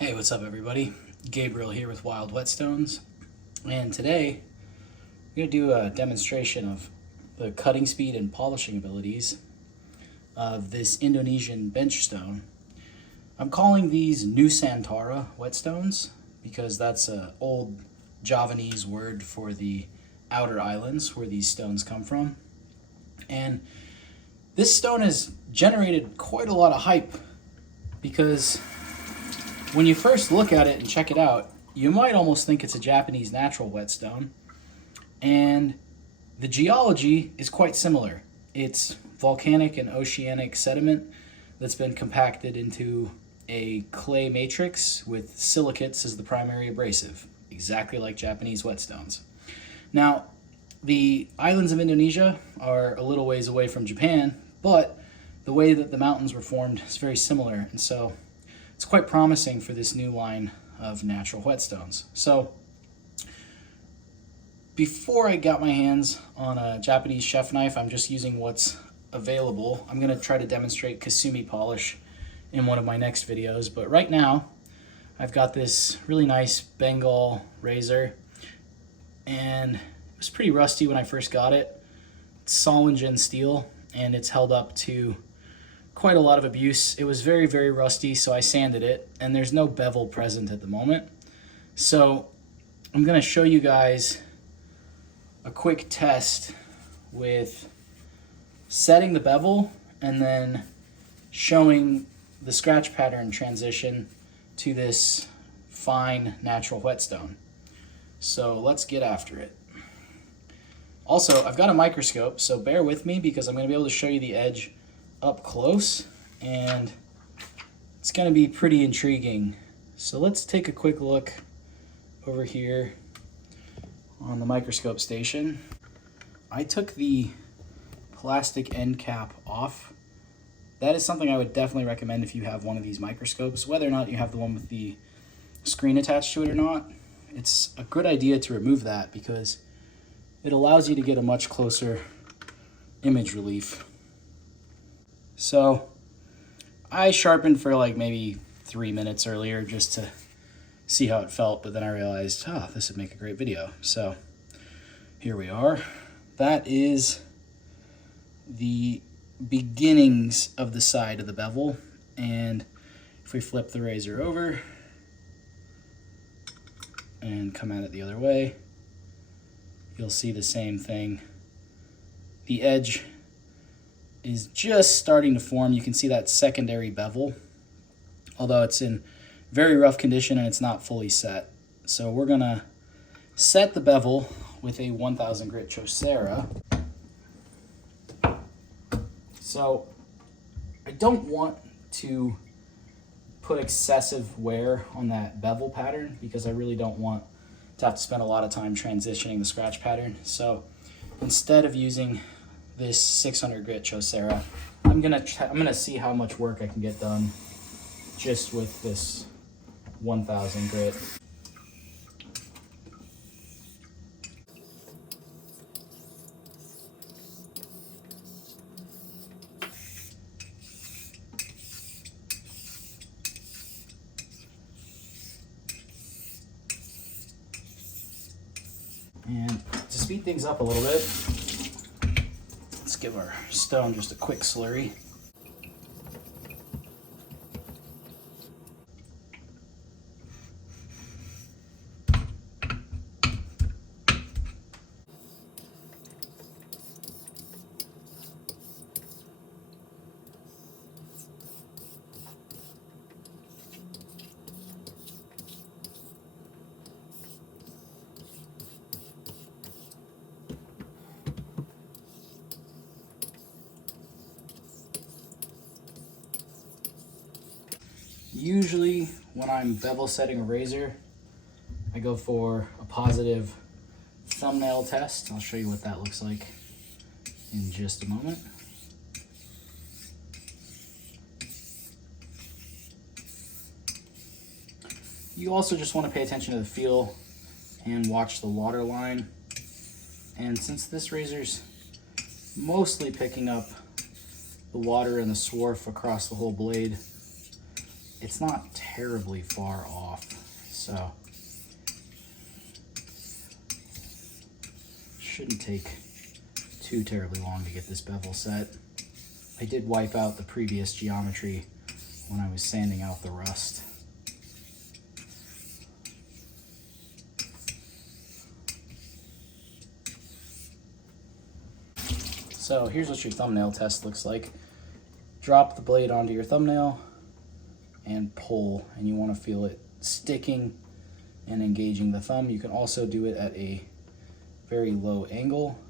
Hey, what's up everybody? Gabriel here with Wild Whetstones, and today I'm going to do a demonstration of the cutting speed and polishing abilities of this Indonesian bench stone. I'm calling these Nusantara whetstones because that's an old Javanese word for the outer islands where these stones come from. And this stone has generated quite a lot of hype because when you first look at it and check it out, you might almost think it's a Japanese natural whetstone. And the geology is quite similar. It's volcanic and oceanic sediment that's been compacted into a clay matrix with silicates as the primary abrasive, exactly like Japanese whetstones. Now, the islands of Indonesia are a little ways away from Japan, but the way that the mountains were formed is very similar, and so it's quite promising for this new line of natural whetstones. So before I got my hands on a Japanese chef knife, I'm just using what's available. I'm going to try to demonstrate Kasumi polish in one of my next videos, but right now I've got this really nice Bengal razor, and it was pretty rusty when I first got it. It's Solingen steel, and it's held up to quite a lot of abuse. It was very, very rusty, so I sanded it, and there's no bevel present at the moment. So I'm going to show you guys a quick test with setting the bevel and then showing the scratch pattern transition to this fine natural whetstone. So let's get after it. Also, I've got a microscope, so bear with me because I'm going to be able to show you the edge up close, and it's going to be pretty intriguing. So let's take a quick look over here on the microscope station. I took the plastic end cap off. That is something I would definitely recommend if you have one of these microscopes, whether or not you have the one with the screen attached to it or not. It's a good idea to remove that because it allows you to get a much closer image relief. So I sharpened for like maybe 3 minutes earlier just to see how it felt, but then I realized, this would make a great video. So here we are. That is the beginnings of the side of the bevel. And if we flip the razor over and come at it the other way, you'll see the same thing. The edge is just starting to form. You can see that secondary bevel, although it's in very rough condition and it's not fully set. So we're gonna set the bevel with a 1000 grit Chaucera. So I don't want to put excessive wear on that bevel pattern because I really don't want to have to spend a lot of time transitioning the scratch pattern. So instead of using this 600 grit Chaucera, I'm gonna see how much work I can get done just with this 1000 grit. And to speed things up a little bit, let's give our stone just a quick slurry. Usually when I'm bevel setting a razor, I go for a positive thumbnail test. I'll show you what that looks like in just a moment. You also just want to pay attention to the feel and watch the water line. And since this razor's mostly picking up the water and the swarf across the whole blade, it's not terribly far off, so shouldn't take too terribly long to get this bevel set. I did wipe out the previous geometry when I was sanding out the rust. So here's what your thumbnail test looks like. Drop the blade onto your thumbnail and pull, and you want to feel it sticking and engaging the thumb. You can also do it at a very low angle,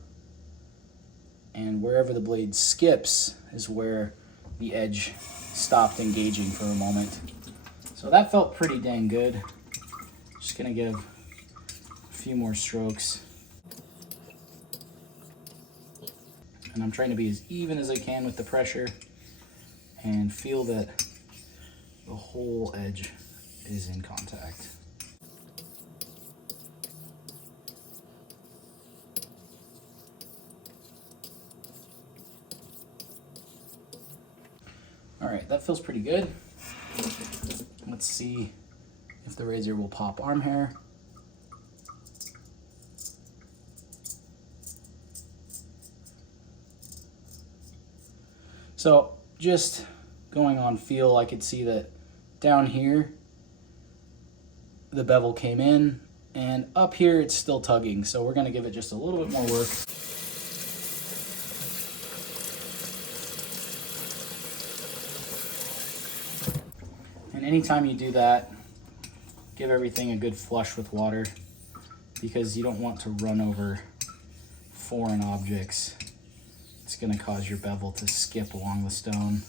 and wherever the blade skips is where the edge stopped engaging for a moment. So that felt pretty dang good. Just gonna give a few more strokes. And I'm trying to be as even as I can with the pressure and feel that the whole edge is in contact. All right, that feels pretty good. Let's see if the razor will pop arm hair. So just going on feel, I could see that down here, the bevel came in, and up here it's still tugging. So we're gonna give it just a little bit more work. And anytime you do that, give everything a good flush with water, because you don't want to run over foreign objects. It's going to cause your bevel to skip along the stone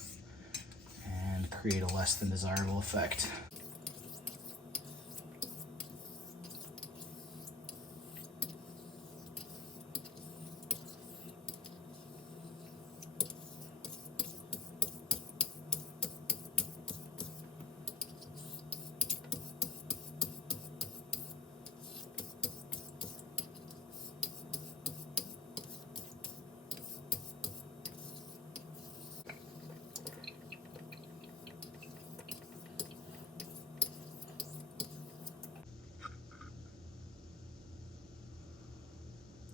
and create a less than desirable effect.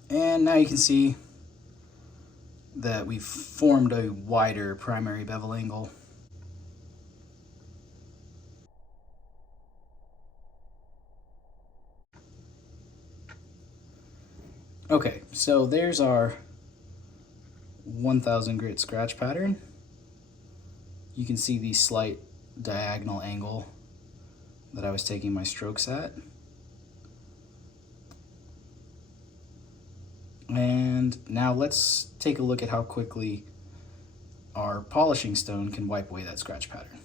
And now you can see that we've formed a wider primary bevel angle. Okay, so there's our 1000 grit scratch pattern. You can see the slight diagonal angle that I was taking my strokes at. And now let's take a look at how quickly our polishing stone can wipe away that scratch pattern.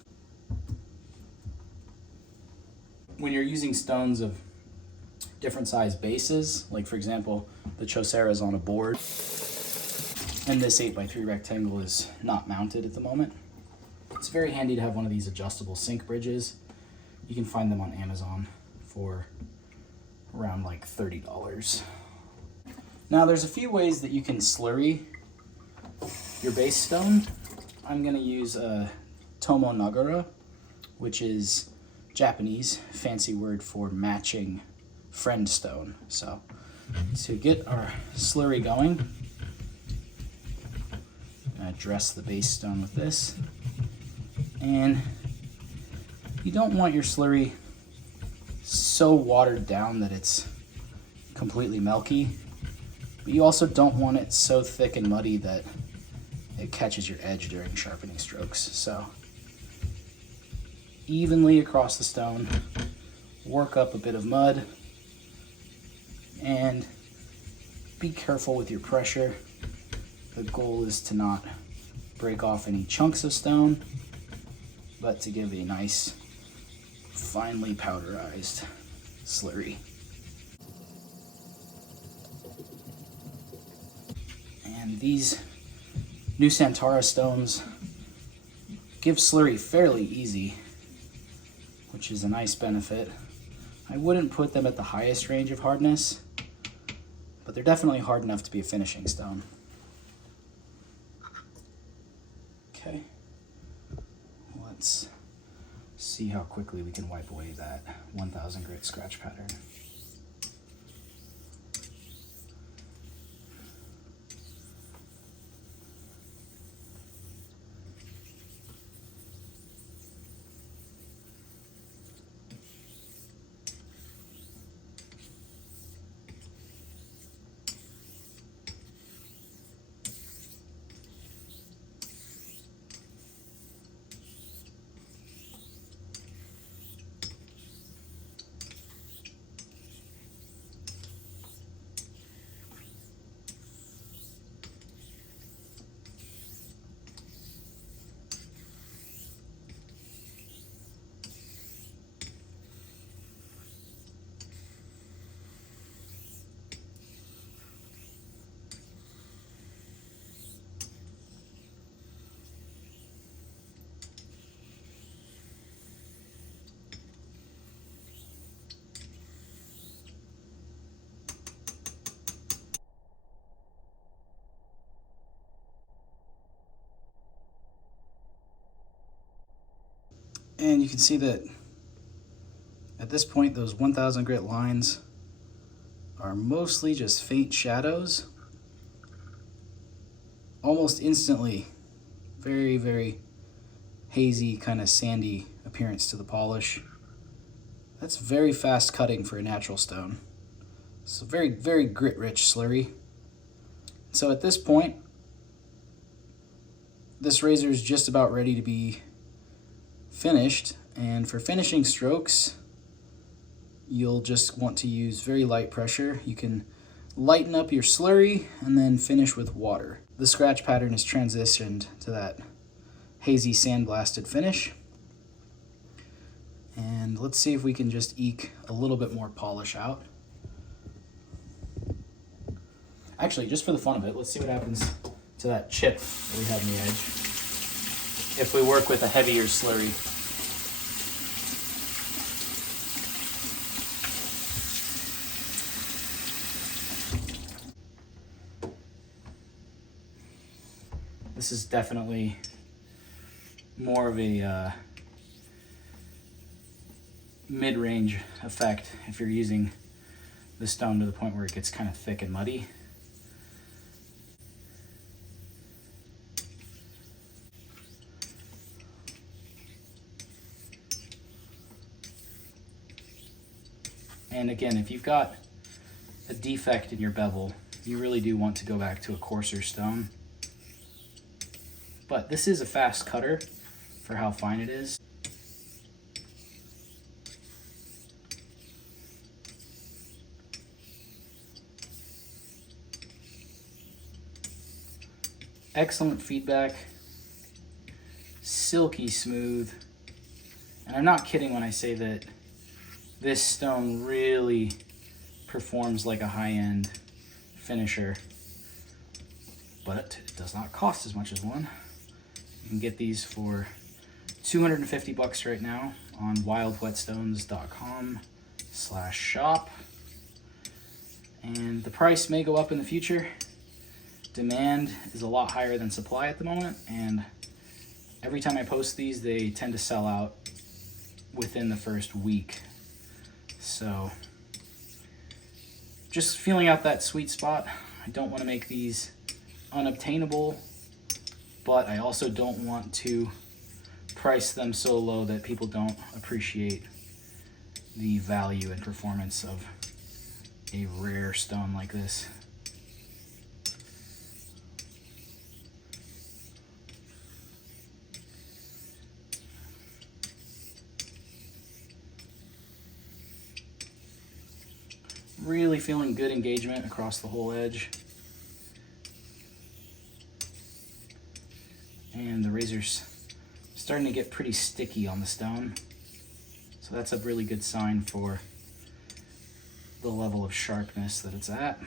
When you're using stones of different size bases, like for example, the Chaucer is on a board, and this 8x3 rectangle is not mounted at the moment, it's very handy to have one of these adjustable sink bridges. You can find them on Amazon for around like $30. Now there's a few ways that you can slurry your base stone. I'm going to use a tomo nagara, which is Japanese fancy word for matching friend stone. So to get our slurry going, I'm going to dress the base stone with this. And you don't want your slurry so watered down that it's completely milky, but you also don't want it so thick and muddy that it catches your edge during sharpening strokes. So evenly across the stone, work up a bit of mud, and be careful with your pressure. The goal is to not break off any chunks of stone, but to give a nice, finely powderized slurry. And these Nusantara stones give slurry fairly easy, which is a nice benefit. I wouldn't put them at the highest range of hardness, but they're definitely hard enough to be a finishing stone. Okay, let's see how quickly we can wipe away that 1000 grit scratch pattern. And you can see that at this point, those 1000 grit lines are mostly just faint shadows. Almost instantly, very, very hazy, kind of sandy appearance to the polish. That's very fast cutting for a natural stone. It's a very, very grit-rich slurry. So at this point, this razor is just about ready to be finished, and for finishing strokes you'll just want to use very light pressure. You can lighten up your slurry and then finish with water. The scratch pattern is transitioned to that hazy sandblasted finish, and let's see if we can just eke a little bit more polish out. Actually, just for the fun of it, let's see what happens to that chip that we have on the edge if we work with a heavier slurry. This is definitely more of a mid-range effect if you're using the stone to the point where it gets kind of thick and muddy. And again, if you've got a defect in your bevel, you really do want to go back to a coarser stone. But this is a fast cutter for how fine it is. Excellent feedback, silky smooth, and I'm not kidding when I say that this stone really performs like a high-end finisher, but it does not cost as much as one. You can get these for $250 right now on wildwhetstones.com/shop, and the price may go up in the future. Demand is a lot higher than supply at the moment, and every time I post these, they tend to sell out within the first week. So just feeling out that sweet spot. I don't want to make these unobtainable, but I also don't want to price them so low that people don't appreciate the value and performance of a rare stone like this. Really feeling good engagement across the whole edge. And the razor's starting to get pretty sticky on the stone. So that's a really good sign for the level of sharpness that it's at.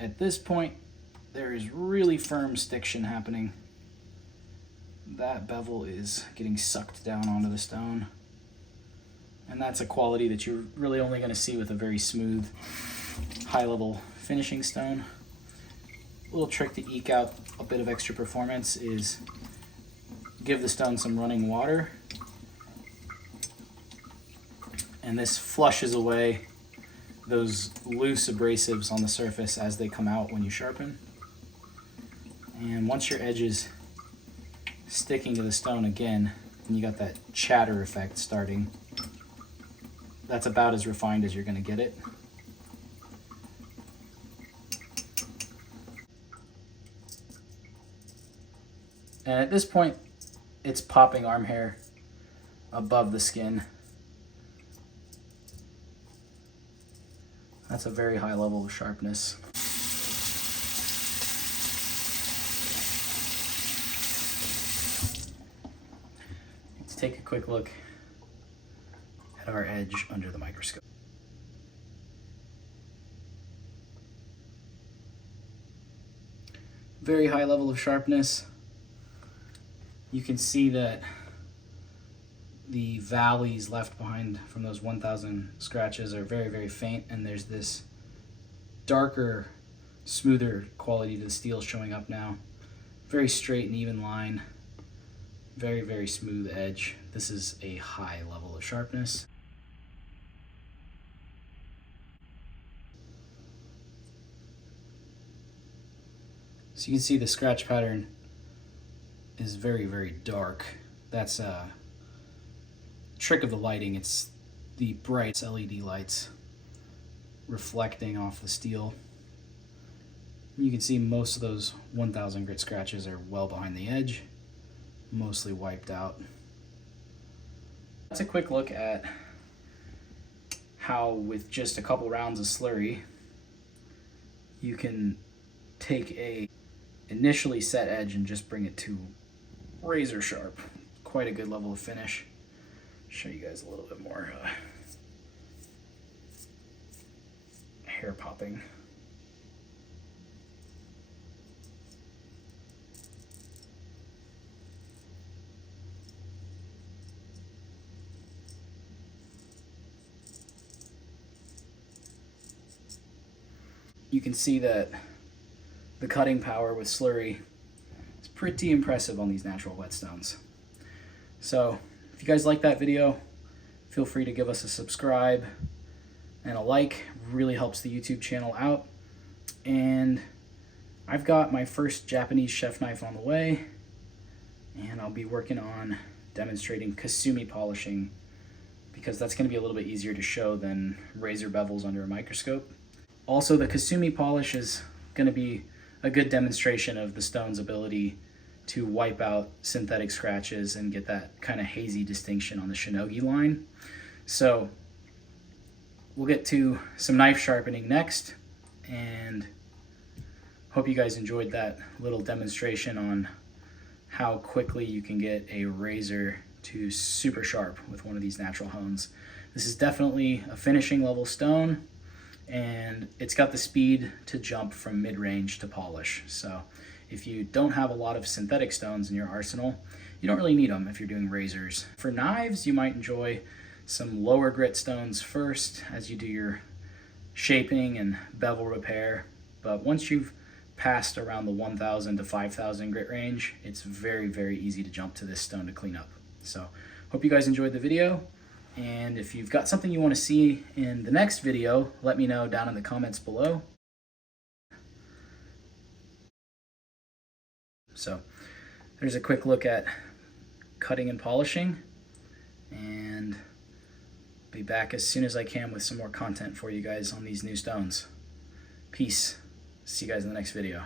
At this point, there there is really firm stiction happening. That bevel is getting sucked down onto the stone. And that's a quality that you're really only going to see with a very smooth, high-level finishing stone. A little trick to eke out a bit of extra performance is give the stone some running water. And this flushes away those loose abrasives on the surface as they come out when you sharpen. And once your edge is sticking to the stone again, and you got that chatter effect starting, that's about as refined as you're going to get it. And at this point, it's popping arm hair above the skin. That's a very high level of sharpness. Let's take a quick look at our edge under the microscope. Very high level of sharpness. You can see that the valleys left behind from those 1,000 scratches are very, very faint, and there's this darker, smoother quality to the steel showing up now. Very straight and even line. Very, very smooth edge. This is a high level of sharpness. So you can see the scratch pattern is very, very dark. That's a trick of the lighting. It's the bright LED lights reflecting off the steel. You can see most of those 1,000 grit scratches are well behind the edge, mostly wiped out. That's a quick look at how with just a couple rounds of slurry you can take a initially set edge and just bring it to razor sharp. Quite a good level of finish. Show you guys a little bit more hair popping. You can see that the cutting power with slurry is pretty impressive on these natural whetstones. So if you guys like that video, feel free to give us a subscribe and a like. Really helps the YouTube channel out. And I've got my first Japanese chef knife on the way, and I'll be working on demonstrating kasumi polishing, because that's going to be a little bit easier to show than razor bevels under a microscope. Also, the kasumi polish is going to be a good demonstration of the stone's ability to wipe out synthetic scratches and get that kind of hazy distinction on the shinogi line. So we'll get to some knife sharpening next, and hope you guys enjoyed that little demonstration on how quickly you can get a razor to super sharp with one of these natural hones. This is definitely a finishing level stone, and it's got the speed to jump from mid-range to polish. So if you don't have a lot of synthetic stones in your arsenal, you don't really need them if you're doing razors. For knives, you might enjoy some lower grit stones first as you do your shaping and bevel repair. But once you've passed around the 1,000 to 5,000 grit range, it's very, very easy to jump to this stone to clean up. So hope you guys enjoyed the video. And if you've got something you want to see in the next video, let me know down in the comments below. So there's a quick look at cutting and polishing, and be back as soon as I can with some more content for you guys on these new stones. Peace. See you guys in the next video.